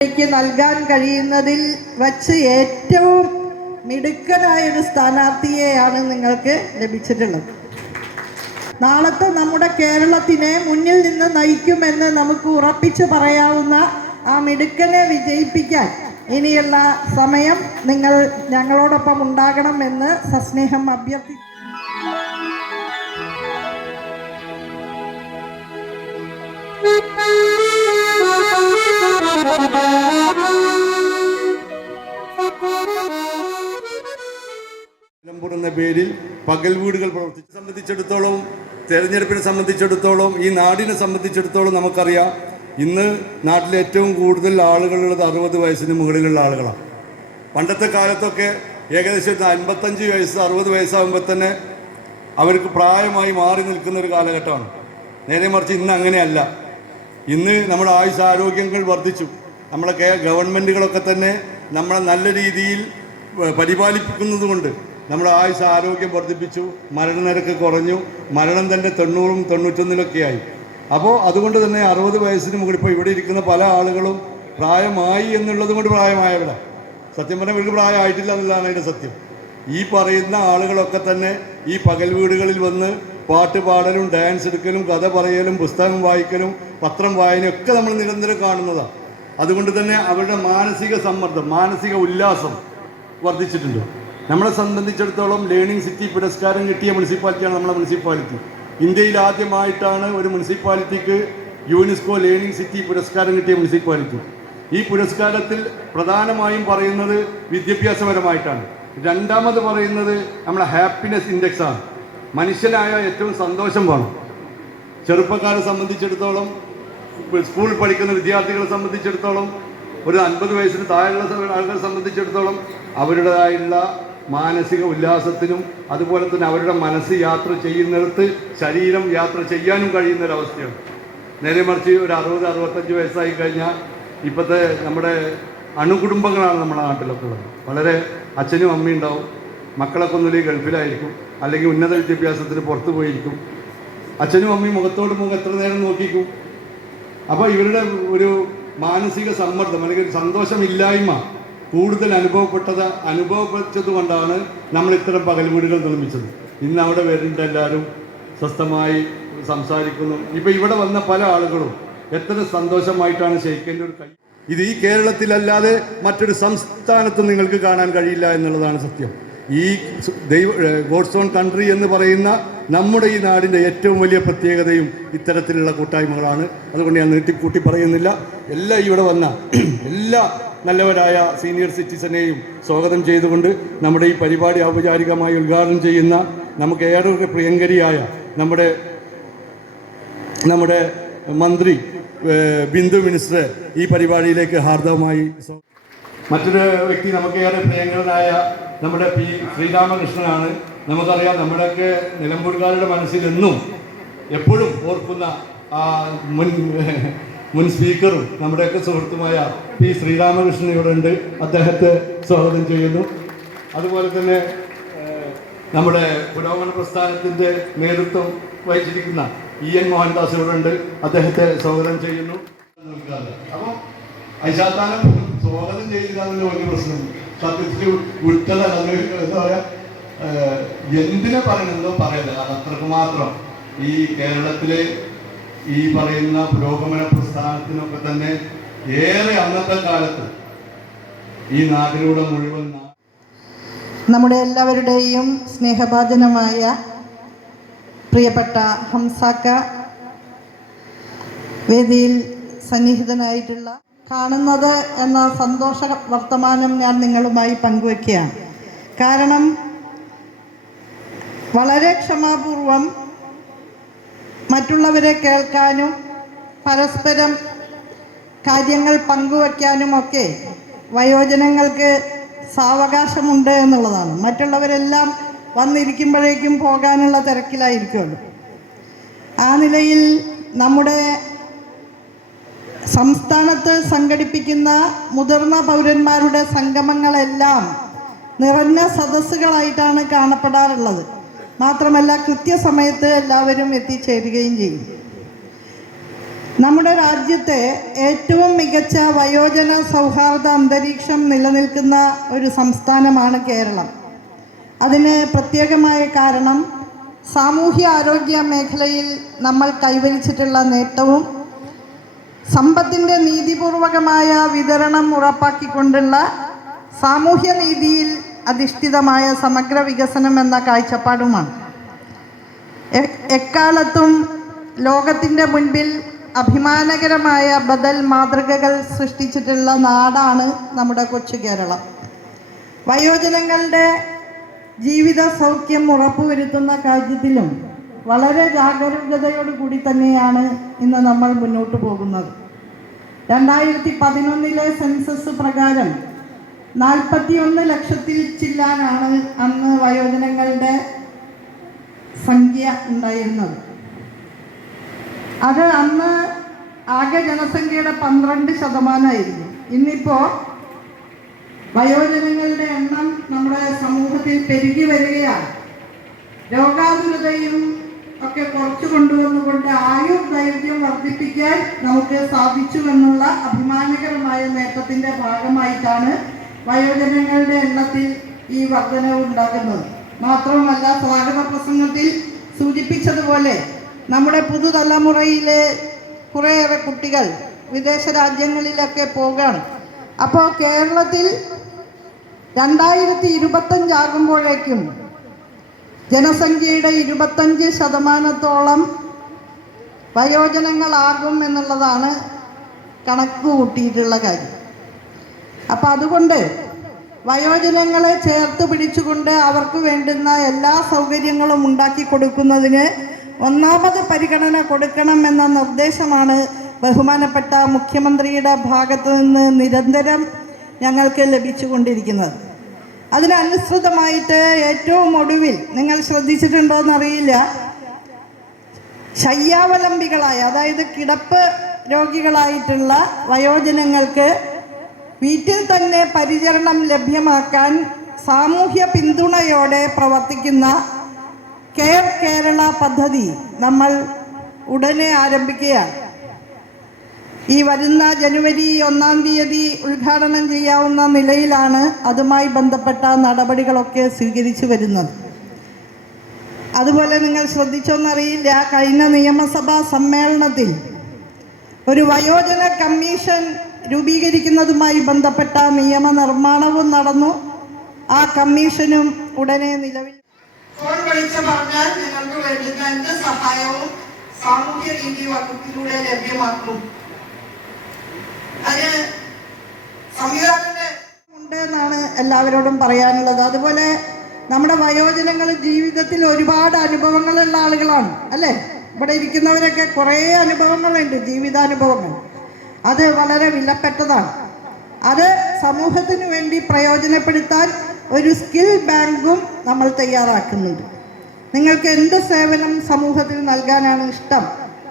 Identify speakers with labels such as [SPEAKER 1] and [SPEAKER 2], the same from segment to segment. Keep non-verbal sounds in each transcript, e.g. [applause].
[SPEAKER 1] എനിക്ക് നൽകാൻ കഴിയുന്നതിൽ വച്ച് ഏറ്റവും മിടുക്കനായ ഒരു സ്ഥാനാർത്ഥിയെയാണ് നിങ്ങൾക്ക് ലഭിച്ചിട്ടുള്ളത്. നാളത്തെ നമ്മുടെ കേരളത്തിനെ മുന്നിൽ നിന്ന് നയിക്കുമെന്ന് നമുക്ക് ഉറപ്പിച്ച് പറയാവുന്ന ആ മിടുക്കനെ വിജയിപ്പിക്കാൻ ഇനിയുള്ള സമയം നിങ്ങൾ ഞങ്ങളോടൊപ്പം ഉണ്ടാകണമെന്ന് സസ്നേഹം അഭ്യർത്ഥി
[SPEAKER 2] എന്ന പേരിൽ പകൽ വീടുകൾ പ്രവർത്തിച്ചു. സംബന്ധിച്ചിടത്തോളം തെരഞ്ഞെടുപ്പിനെ സംബന്ധിച്ചിടത്തോളം ഈ നാടിനെ സംബന്ധിച്ചിടത്തോളം നമുക്കറിയാം ഇന്ന് നാട്ടിലെ ഏറ്റവും കൂടുതൽ ആളുകളുള്ളത് അറുപത് വയസ്സിന് മുകളിലുള്ള ആളുകളാണ്. പണ്ടത്തെ കാലത്തൊക്കെ ഏകദേശം അൻപത്തഞ്ച് വയസ്സ് അറുപത് വയസ്സാകുമ്പോൾ തന്നെ അവർക്ക് പ്രായമായി മാറി നിൽക്കുന്ന ഒരു കാലഘട്ടമാണ്. നേരെ മറിച്ച് ഇന്ന് അങ്ങനെയല്ല. ഇന്ന് നമ്മുടെ ആയുസ് ആരോഗ്യങ്ങൾ വർദ്ധിച്ചു. നമ്മളെ കേ ഗവൺമെന്റുകളൊക്കെ തന്നെ നമ്മളെ നല്ല രീതിയിൽ പരിപാലിപ്പിക്കുന്നത് കൊണ്ട് നമ്മുടെ ആയുസ് ആരോഗ്യം വർദ്ധിപ്പിച്ചു മരണനിരക്ക് കുറഞ്ഞു മരണം തന്നെ തൊണ്ണൂറും തൊണ്ണൂറ്റൊന്നിലൊക്കെയായി. അപ്പോൾ അതുകൊണ്ട് തന്നെ അറുപത് വയസ്സിന് മുകളിൽ ഇപ്പോൾ ഇവിടെ ഇരിക്കുന്ന പല ആളുകളും പ്രായമായി എന്നുള്ളത് കൊണ്ട് പ്രായമായവിടെ സത്യം പറഞ്ഞാൽ ഇവർക്ക് പ്രായമായിട്ടില്ല എന്നുള്ളതാണ് അതിന്റെ സത്യം. ഈ പറയുന്ന ആളുകളൊക്കെ തന്നെ ഈ പകൽ വീടുകളിൽ വന്ന് പാട്ട് പാടലും ഡാൻസ് എടുക്കലും കഥ പറയലും പുസ്തകം വായിക്കലും പത്രം വായനയും ഒക്കെ നമ്മൾ നിരന്തരം കാണുന്നതാണ് അതുകൊണ്ട് തന്നെ അവരുടെ മാനസിക സമ്മർദ്ദം മാനസിക ഉല്ലാസം വർദ്ധിച്ചിട്ടുണ്ട്. നമ്മളെ സംബന്ധിച്ചിടത്തോളം ലേണിംഗ് സിറ്റി പുരസ്കാരം കിട്ടിയ മുനിസിപ്പാലിറ്റിയാണ് നമ്മുടെ മുനിസിപ്പാലിറ്റി. ഇന്ത്യയിൽ ആദ്യമായിട്ടാണ് ഒരു മുനിസിപ്പാലിറ്റിക്ക് യുനെസ്കോ ലേണിംഗ് സിറ്റി പുരസ്കാരം കിട്ടിയ മുനിസിപ്പാലിറ്റി. ഈ പുരസ്കാരത്തിൽ പ്രധാനമായും പറയുന്നത് വിദ്യാഭ്യാസപരമായിട്ടാണ്. രണ്ടാമത് പറയുന്നത് നമ്മുടെ ഹാപ്പിനെസ് ഇൻഡെക്സ് ആണ്. മനുഷ്യനായ ഏറ്റവും സന്തോഷം വേണം. ചെറുപ്പക്കാരെ സംബന്ധിച്ചിടത്തോളം സ്കൂളിൽ പഠിക്കുന്ന വിദ്യാർത്ഥികളെ സംബന്ധിച്ചിടത്തോളം ഒരു അൻപത് വയസ്സിന് താഴെയുള്ള ആളുകളെ സംബന്ധിച്ചിടത്തോളം അവരുടേതായുള്ള മാനസിക ഉല്ലാസത്തിനും അതുപോലെ തന്നെ അവരുടെ മനസ്സ് യാത്ര ചെയ്യുന്നിടത്ത് ശരീരം യാത്ര ചെയ്യാനും കഴിയുന്ന ഒരു അവസ്ഥയാണ്. നേരെ മറിച്ച് ഒരു അറുപത് അറുപത്തഞ്ച് വയസ്സായി കഴിഞ്ഞാൽ ഇപ്പോഴത്തെ നമ്മുടെ അണുകുടുംബങ്ങളാണ് നമ്മുടെ നാട്ടിലൊക്കെ ഉള്ളത്. വളരെ അച്ഛനും അമ്മയും ഉണ്ടാവും. മക്കളൊക്കെ ഒന്നുമില്ലെങ്കിൽ ഗൾഫിലായിരിക്കും. അല്ലെങ്കിൽ ഉന്നത വിദ്യാഭ്യാസത്തിന് പുറത്തു പോയിരിക്കും. അച്ഛനും അമ്മയും മുഖത്തോട് മുഖം എത്ര നേരം നോക്കിക്കും. അപ്പോൾ ഇവരുടെ ഒരു മാനസിക സമ്മർദ്ദം അല്ലെങ്കിൽ സന്തോഷമില്ലായ്മ കൂടുതൽ അനുഭവപ്പെട്ടത് അനുഭവപ്പെട്ടതുകൊണ്ടാണ് നമ്മൾ ഇത്തരം പകൽ വീടുകൾ നിർമ്മിച്ചത്. ഇന്ന് അവിടെ വരുന്നുണ്ട് എല്ലാവരും സ്വസ്ഥമായി സംസാരിക്കുന്നു. ഇപ്പം ഇവിടെ വന്ന പല ആളുകളും എത്ര സന്തോഷമായിട്ടാണ് ഷെയ്ഖിന്റെ ഒരു കൈ ഇത് ഈ കേരളത്തിലല്ലാതെ മറ്റൊരു സംസ്ഥാനത്ത് നിങ്ങൾക്ക് കാണാൻ കഴിയില്ല എന്നുള്ളതാണ് സത്യം. ഈ ദൈവ ഗോഡ്സ് ഓൺ കൺട്രി എന്ന് പറയുന്ന നമ്മുടെ ഈ നാടിന്റെ ഏറ്റവും വലിയ പ്രത്യേകതയും ഇത്തരത്തിലുള്ള കൂട്ടായ്മകളാണ്. അതുകൊണ്ട് ഞാൻ നീട്ടിക്കൂട്ടി പറയുന്നില്ല. എല്ലാ ഇവിടെ വന്ന [clears throat] എല്ലാ നല്ലവരായ സീനിയർ സിറ്റിസനെയും സ്വാഗതം ചെയ്തുകൊണ്ട് നമ്മുടെ ഈ പരിപാടി ഔപചാരികമായി ഉദ്ഘാടനം ചെയ്യുന്ന നമുക്ക് ഏറെ പ്രിയങ്കരിയായ നമ്മുടെ നമ്മുടെ മന്ത്രി ബിന്ദു മിനിസ്റ്റർ ഈ പരിപാടിയിലേക്ക് ഹാർദവമായി മറ്റൊരു വ്യക്തി നമുക്ക് ഏറെ പ്രിയങ്കരനായ നമ്മുടെ പി ശ്രീരാമകൃഷ്ണനാണ്. നമുക്കറിയാം നമ്മുടെയൊക്കെ നിലമ്പൂർക്കാരുടെ മനസ്സിൽ എന്നും എപ്പോഴും ഓർക്കുന്ന ആ മുൻ [laughs] മുൻ സ്പീക്കറും നമ്മുടെയൊക്കെ സുഹൃത്തുമായ പി ശ്രീരാമകൃഷ്ണൻ ഇവിടെ ഉണ്ട് അദ്ദേഹത്തെ സ്വാഗതം ചെയ്യുന്നു. അതുപോലെ തന്നെ നമ്മുടെ പുരോഗമന പ്രസ്ഥാനത്തിന്റെ നേതൃത്വം വഹിച്ചിരിക്കുന്ന ഇ എൻ മോഹൻദാസ് ഇവിടെ ഉണ്ട് അദ്ദേഹത്തെ സ്വാഗതം ചെയ്യുന്നു. അപ്പോൾ ഐശാത്താനം സ്വാഗതം ചെയ്തില്ല വലിയ പ്രശ്നം സത്യത്തിൽ വിട്ടതല്ല അത് എന്താ പറയാ എന്തിനെ പറയണെന്നോ പറയുന്നത് അത് അത്രയ്ക്ക് മാത്രം ഈ കേരളത്തിലെ ഈ പറയുന്ന പുരോഗമന പ്രസ്ഥാനത്തിനൊക്കെ തന്നെ ഏറെ അന്നത്തെ കാലത്ത് ഈ നാട്ടിലൂടെ മുഴുവൻ
[SPEAKER 1] നമ്മുടെ എല്ലാവരുടെയും സ്നേഹഭാജനമായ പ്രിയപ്പെട്ട ഹംസാക്ക വേദിയിൽ സന്നിഹിതനായിട്ടുള്ള കാണുന്നത് എന്ന സന്തോഷ വർത്തമാനം ഞാൻ നിങ്ങളുമായി പങ്കുവയ്ക്കുകയാണ് കാരണം വളരെ ക്ഷമാപൂർവം മറ്റുള്ളവരെ കേൾക്കാനും പരസ്പരം കാര്യങ്ങൾ പങ്കുവയ്ക്കാനുമൊക്കെ വയോജനങ്ങൾക്ക് സാവകാശമുണ്ട് എന്നുള്ളതാണ്. മറ്റുള്ളവരെല്ലാം വന്നിരിക്കുമ്പോഴേക്കും പോകാനുള്ള തിരക്കിലായിരിക്കുമല്ലോ. ആ നിലയിൽ നമ്മുടെ സംസ്ഥാനത്ത് സംഘടിപ്പിക്കുന്ന മുതിർന്ന പൗരന്മാരുടെ സംഗമങ്ങളെല്ലാം നിറഞ്ഞ സദസ്സുകളായിട്ടാണ് കാണപ്പെടാറുള്ളത്. മാത്രമല്ല കൃത്യസമയത്ത് എല്ലാവരും എത്തിച്ചേരുകയും ചെയ്യും. നമ്മുടെ രാജ്യത്തെ ഏറ്റവും മികച്ച വയോജന സൗഹാർദ്ദ അന്തരീക്ഷം നിലനിൽക്കുന്ന ഒരു സംസ്ഥാനമാണ് കേരളം. അതിന് പ്രത്യേകമായ കാരണം സാമൂഹ്യ ആരോഗ്യ മേഖലയിൽ നമ്മൾ കൈവരിച്ചിട്ടുള്ള നേട്ടവും സമ്പത്തിന്റെ നീതിപൂർവകമായ വിതരണം ഉറപ്പാക്കിക്കൊണ്ടുള്ള സാമൂഹ്യ നീതിയിൽ അധിഷ്ഠിതമായ സമഗ്ര വികസനം എന്ന കാഴ്ചപ്പാടുമാണ്. എക്കാലത്തും ലോകത്തിന്റെ മുൻപിൽ അഭിമാനകരമായ ബദൽ മാതൃകകൾ സൃഷ്ടിച്ചിട്ടുള്ള നാടാണ് നമ്മുടെ കൊച്ചു കേരളം. വയോജനങ്ങളുടെ ജീവിത സൗഖ്യം ഉറപ്പുവരുത്തുന്ന കാര്യത്തിലും വളരെ ജാഗരൂകതയോടുകൂടി തന്നെയാണ് ഇന്ന് നമ്മൾ മുന്നോട്ട് പോകുന്നത്. രണ്ടായിരത്തി പതിനൊന്നിലെ സെൻസസ് പ്രകാരം നാൽപ്പത്തിയൊന്ന് ലക്ഷത്തിൽ ചില്ലാനാണ് അന്ന് വയോജനങ്ങളുടെ സംഖ്യ ഉണ്ടായിരുന്നത്. അത് അന്ന് ആകെ ജനസംഖ്യയുടെ പന്ത്രണ്ട് ശതമാനമായിരുന്നു. ഇന്നിപ്പോൾ വയോജനങ്ങളുടെ എണ്ണം നമ്മുടെ സമൂഹത്തിൽ പെരുകി വരികയാണ്. രോഗാതുരതയും ഒക്കെ കുറച്ചു കൊണ്ടുവന്നുകൊണ്ട് ആയുർ ദൈർഘ്യം വർദ്ധിപ്പിക്കാൻ നമുക്ക് സാധിച്ചു എന്നുള്ള അഭിമാനകരമായ നേട്ടത്തിന്റെ ഭാഗമായിട്ടാണ് വയോജനങ്ങളുടെ എണ്ണത്തിൽ ഈ വർധനവ് ഉണ്ടാകുന്നത്. മാത്രവുമല്ല സ്വാഗത പ്രസംഗത്തിൽ സൂചിപ്പിച്ചതുപോലെ നമ്മുടെ പുതുതലമുറയിലെ കുറേയേറെ കുട്ടികൾ വിദേശ രാജ്യങ്ങളിലൊക്കെ പോവുകയാണ് അപ്പോൾ കേരളത്തിൽ രണ്ടായിരത്തി ഇരുപത്തഞ്ചാകുമ്പോഴേക്കും ജനസംഖ്യയുടെ ഇരുപത്തഞ്ച് ശതമാനത്തോളം വയോജനങ്ങളാകും എന്നുള്ളതാണ് കണക്ക് കൂട്ടിയിട്ടുള്ള കാര്യം. അപ്പം അതുകൊണ്ട് വയോജനങ്ങളെ ചേർത്ത് പിടിച്ചുകൊണ്ട് അവർക്ക് വേണ്ടുന്ന എല്ലാ സൗകര്യങ്ങളും ഉണ്ടാക്കി കൊടുക്കുന്നതിന് ഒന്നാമത് പരിഗണന കൊടുക്കണം എന്ന നിർദ്ദേശമാണ് ബഹുമാനപ്പെട്ട മുഖ്യമന്ത്രിയുടെ ഭാഗത്തു നിന്ന് നിരന്തരം ഞങ്ങൾക്ക് ലഭിച്ചുകൊണ്ടിരിക്കുന്നത്. അതിനനുസൃതമായിട്ട് ഏറ്റവും ഒടുവിൽ നിങ്ങൾ ശ്രദ്ധിച്ചിട്ടുണ്ടോ എന്നറിയില്ല ശയ്യാവലംബികളായ അതായത് കിടപ്പ് രോഗികളായിട്ടുള്ള വയോജനങ്ങൾക്ക് വീട്ടിൽ തന്നെ പരിചരണം ലഭ്യമാക്കാൻ സാമൂഹ്യ പിന്തുണയോടെ പ്രവർത്തിക്കുന്ന കെയർ കേരള പദ്ധതി നമ്മൾ ഉടനെ ആരംഭിക്കുകയാണ്. ഈ വരുന്ന ജനുവരി ഒന്നാം തീയതി ഉദ്ഘാടനം ചെയ്യാവുന്ന നിലയിലാണ് അതുമായി ബന്ധപ്പെട്ട നടപടികളൊക്കെ സ്വീകരിച്ചു വരുന്നത്. അതുപോലെ നിങ്ങൾ ശ്രദ്ധിച്ചോന്നറിയില്ല കഴിഞ്ഞ നിയമസഭാ സമ്മേളനത്തിൽ ഒരു വയോജന കമ്മീഷൻ രൂപീകരിക്കുന്നതുമായി ബന്ധപ്പെട്ട നിയമനിർമ്മാണവും നടന്നു. ആ കമ്മീഷനും ഉടനെ നിലവിൽ സഹായവും സാമൂഹ്യ നീതി വകുപ്പിലൂടെ ലഭ്യമാക്കും. അതിന് സംവിധാനത്തിന്റെ ഉണ്ട് എന്നാണ് എല്ലാവരോടും പറയാനുള്ളത്. അതുപോലെ നമ്മുടെ വയോജനങ്ങൾ ജീവിതത്തിൽ ഒരുപാട് അനുഭവങ്ങളുള്ള ആളുകളാണ് അല്ലേ? ഇവിടെ ഇരിക്കുന്നവരൊക്കെ കുറേ അനുഭവങ്ങളുണ്ട് ജീവിതാനുഭവങ്ങൾ. അത് വളരെ വിലപ്പെട്ടതാണ്. അത് സമൂഹത്തിന് വേണ്ടി പ്രയോജനപ്പെടുത്താൻ ഒരു സ്കിൽ ബാങ്കും നമ്മൾ തയ്യാറാക്കുന്നുണ്ട്. നിങ്ങൾക്ക് എന്ത് സേവനം സമൂഹത്തിൽ നൽകാനാണ് ഇഷ്ടം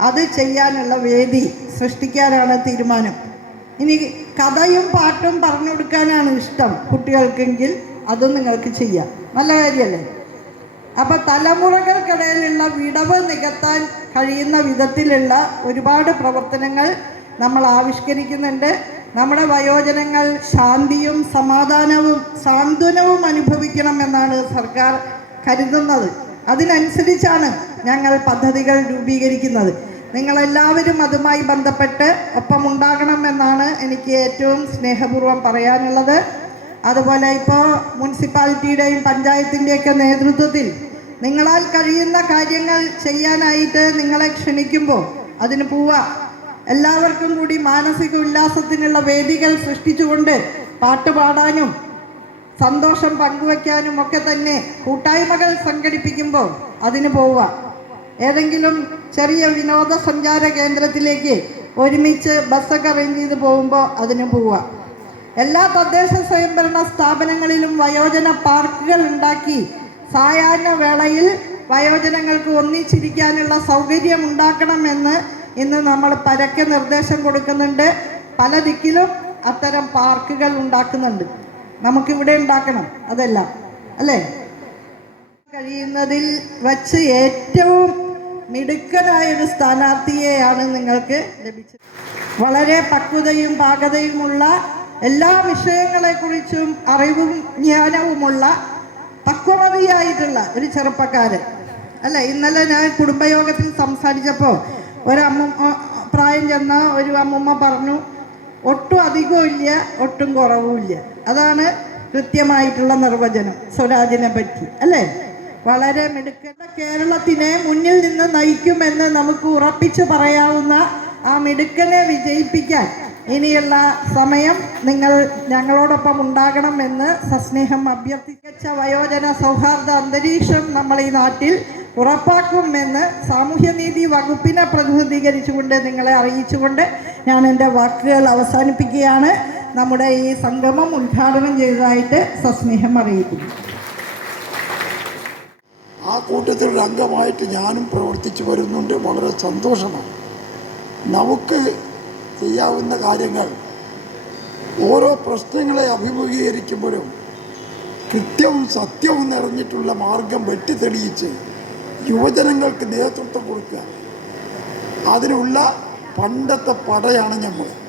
[SPEAKER 1] അത് ചെയ്യാനുള്ള വേദി സൃഷ്ടിക്കാനാണ് തീരുമാനം. ഇനി കഥയും പാട്ടും പറഞ്ഞു കൊടുക്കാനാണ് ഇഷ്ടം കുട്ടികൾക്കെങ്കിൽ അതും നിങ്ങൾക്ക് ചെയ്യാം. നല്ല കാര്യമല്ലേ അപ്പം തലമുറകൾക്കിടയിലുള്ള വിടവ് നികത്താൻ കഴിയുന്ന വിധത്തിലുള്ള ഒരുപാട് പ്രവർത്തനങ്ങൾ നമ്മൾ ആവിഷ്കരിക്കുന്നുണ്ട്. നമ്മുടെ വയോജനങ്ങൾ ശാന്തിയും സമാധാനവും സാന്ത്വനവും അനുഭവിക്കണം എന്നാണ് സർക്കാർ കരുതുന്നത്. അതിനനുസരിച്ചാണ് ഞങ്ങൾ പദ്ധതികൾ രൂപീകരിക്കുന്നത്. നിങ്ങളെല്ലാവരും അതുമായി ബന്ധപ്പെട്ട് ഒപ്പമുണ്ടാകണം എന്നാണ് എനിക്ക് ഏറ്റവും സ്നേഹപൂർവം പറയാനുള്ളത്. അതുപോലെ ഇപ്പോൾ മുനിസിപ്പാലിറ്റിയുടെയും പഞ്ചായത്തിന്റെയൊക്കെ നേതൃത്വത്തിൽ നിങ്ങളാൽ കഴിയുന്ന കാര്യങ്ങൾ ചെയ്യാനായിട്ട് നിങ്ങളെ ക്ഷണിക്കുമ്പോൾ അതിന് പോവാം. എല്ലാവർക്കും കൂടി മാനസിക ഉല്ലാസത്തിനുള്ള വേദികൾ സൃഷ്ടിച്ചുകൊണ്ട് പാട്ട് പാടാനും സന്തോഷം പങ്കുവയ്ക്കാനും ഒക്കെ തന്നെ കൂട്ടായ്മകൾ സംഘടിപ്പിക്കുമ്പോൾ അതിന് പോവുക ഏതെങ്കിലും ചെറിയ വിനോദസഞ്ചാര കേന്ദ്രത്തിലേക്ക് ഒരുമിച്ച് ബസ്സൊക്കെ അറേഞ്ച് ചെയ്ത് പോകുമ്പോൾ അതിന് പോവാം. എല്ലാ തദ്ദേശ സ്വയംഭരണ സ്ഥാപനങ്ങളിലും വയോജന പാർക്കുകൾ ഉണ്ടാക്കി സായാഹ്ന വേളയിൽ വയോജനങ്ങൾക്ക് ഒന്നിച്ചിരിക്കാനുള്ള സൗകര്യം ഉണ്ടാക്കണമെന്ന് ഇന്ന് നമ്മൾ പരക്കെ നിർദ്ദേശം കൊടുക്കുന്നുണ്ട്. പല ദിക്കിലും അത്തരം പാർക്കുകൾ ഉണ്ടാക്കുന്നുണ്ട്. നമുക്കിവിടെ ഉണ്ടാക്കണം അതെല്ലാം. അല്ലേ? കഴിയുന്നതിൽ വച്ച് ഏറ്റവും മിടുക്കനായ ഒരു സ്ഥാനാർത്ഥിയെയാണ് നിങ്ങൾക്ക് ലഭിച്ചത്. വളരെ പക്വതയും പാകതയുമുള്ള എല്ലാ വിഷയങ്ങളെക്കുറിച്ചും അറിവും ജ്ഞാനവുമുള്ള പക്വമതിയായിട്ടുള്ള ഒരു ചെറുപ്പക്കാരൻ. അല്ല? ഇന്നലെ ഞാൻ കുടുംബയോഗത്തിൽ സംസാരിച്ചപ്പോൾ ഒരമ്മ പ്രായം ചെന്ന ഒരു അമ്മമ്മ പറഞ്ഞു ഒട്ടും അധികവും ഇല്ല ഒട്ടും കുറവുമില്ല. അതാണ് കൃത്യമായിട്ടുള്ള നിർവചനം സ്വരാജിനെ പറ്റി. അല്ലേ? വളരെ മിടുക്കണ്ട കേരളത്തിനെ മുന്നിൽ നിന്ന് നയിക്കുമെന്ന് നമുക്ക് ഉറപ്പിച്ചു പറയാവുന്ന ആ മിടുക്കനെ വിജയിപ്പിക്കാൻ ഇനിയുള്ള സമയം നിങ്ങൾ ഞങ്ങളോടൊപ്പം ഉണ്ടാകണമെന്ന് സസ്നേഹം അഭ്യർത്ഥിച്ച വയോജന സൗഹാർദ്ദ അന്തരീക്ഷം നമ്മൾ ഈ നാട്ടിൽ ഉറപ്പാക്കുമെന്ന് സാമൂഹ്യനീതി വകുപ്പിനെ പ്രതിനിധീകരിച്ചുകൊണ്ട് നിങ്ങളെ അറിയിച്ചുകൊണ്ട് ഞാൻ എന്റെ വാക്കുകൾ അവസാനിപ്പിക്കുകയാണ്. നമ്മുടെ ഈ സംഗമം ഉദ്ഘാടനം ചെയ്തതായിട്ട് സസ്നേഹം അറിയിക്കുന്നു.
[SPEAKER 3] ആ കൂട്ടത്തിലൊരു അംഗമായിട്ട് ഞാനും പ്രവർത്തിച്ചു വരുന്നുണ്ട്. വളരെ സന്തോഷമാണ്. നമുക്ക് ചെയ്യാവുന്ന കാര്യങ്ങൾ ഓരോ പ്രശ്നങ്ങളെ അഭിമുഖീകരിക്കുമ്പോഴും കൃത്യവും സത്യവും നിറഞ്ഞിട്ടുള്ള മാർഗം വെട്ടിത്തെളിയിച്ച് യുവജനങ്ങൾക്ക് നേതൃത്വം കൊടുക്കുക. അതിനുള്ള പണ്ടത്തെ പടയാണ് നമ്മൾ